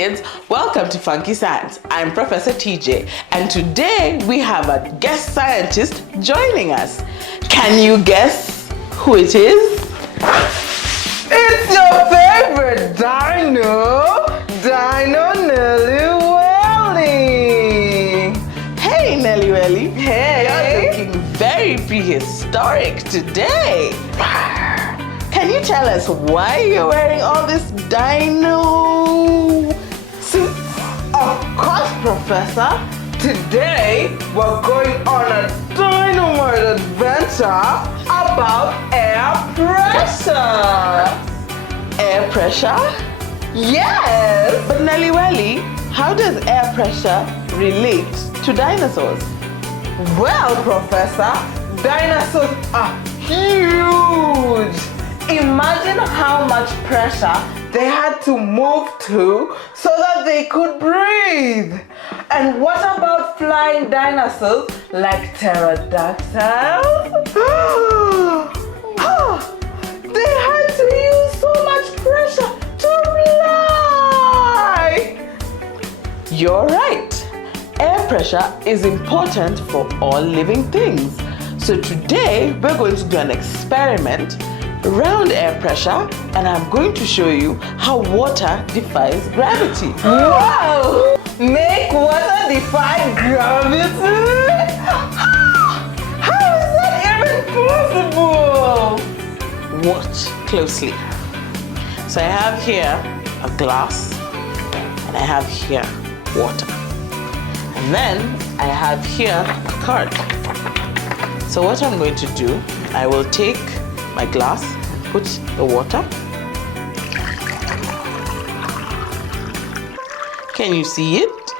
kids, welcome to FunKe Science. I'm Professor TJ, and today we have a guest scientist joining us. Can you guess who it is? It's your favorite dino, Nelly Welly. Hey Nelly Welly. Hey. You're looking very prehistoric today. Can you tell us why you're wearing all this dino suits? Of course, Professor. Today, we're going on a dynamite adventure about air pressure. Air pressure? Yes. But Nelly Welly, how does air pressure relate to dinosaurs? Well, Professor, dinosaurs are huge. Imagine how much pressure they had to move to so that they could breathe. And what about flying dinosaurs like pterodactyls? They had to use so much pressure to fly. You're right. Air pressure is important for all living things. So today we're going to do an experiment around air pressure, and I'm going to show you how water defies gravity. Wow! Make water defy gravity? How is that even possible? Watch closely. So I have here a glass, and I have here water. And then I have here a card. So what I'm going to do, I will take my glass, put the water. Can you see it?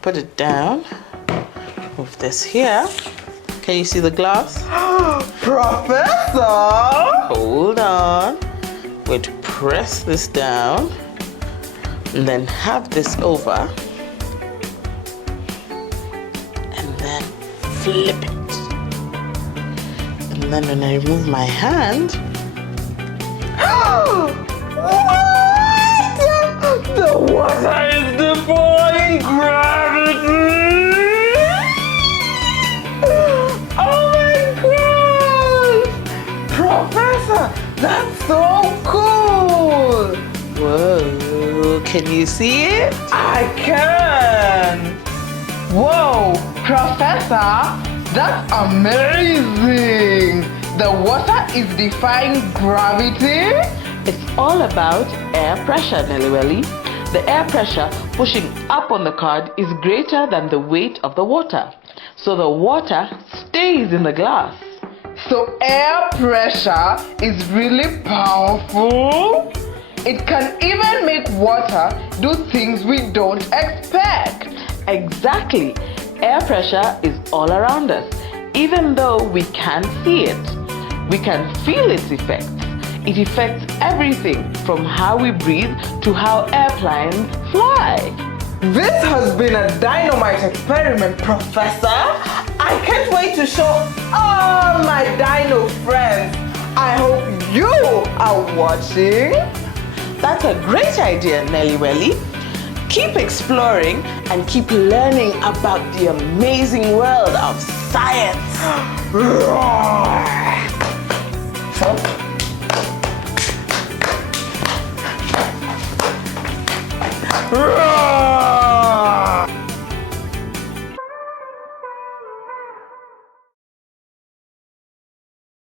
Put it down. Move this here. Can you see the glass? Professor! Hold on. I'm going to press this down and then have this over and then flip it. And then when I remove my hand, What? The water is defying gravity! Oh my gosh! Professor, that's so cool! whoa, can you see it? I can! Whoa, Professor, that's amazing! The water is defying gravity? It's all about air pressure, Nelly Welly. The air pressure pushing up on the card is greater than the weight of the water. So the water stays in the glass. So air pressure is really powerful? It can even make water do things we don't expect. Exactly. Air pressure is all around us. Even though we can't see it, we can feel its effects. It affects everything from how we breathe to how airplanes fly. This has been a dynamite experiment, Professor. I can't wait to show all my dino friends. I hope you are watching. That's a great idea, Nelly Welly. Keep exploring and keep learning about the amazing world of science. Roar!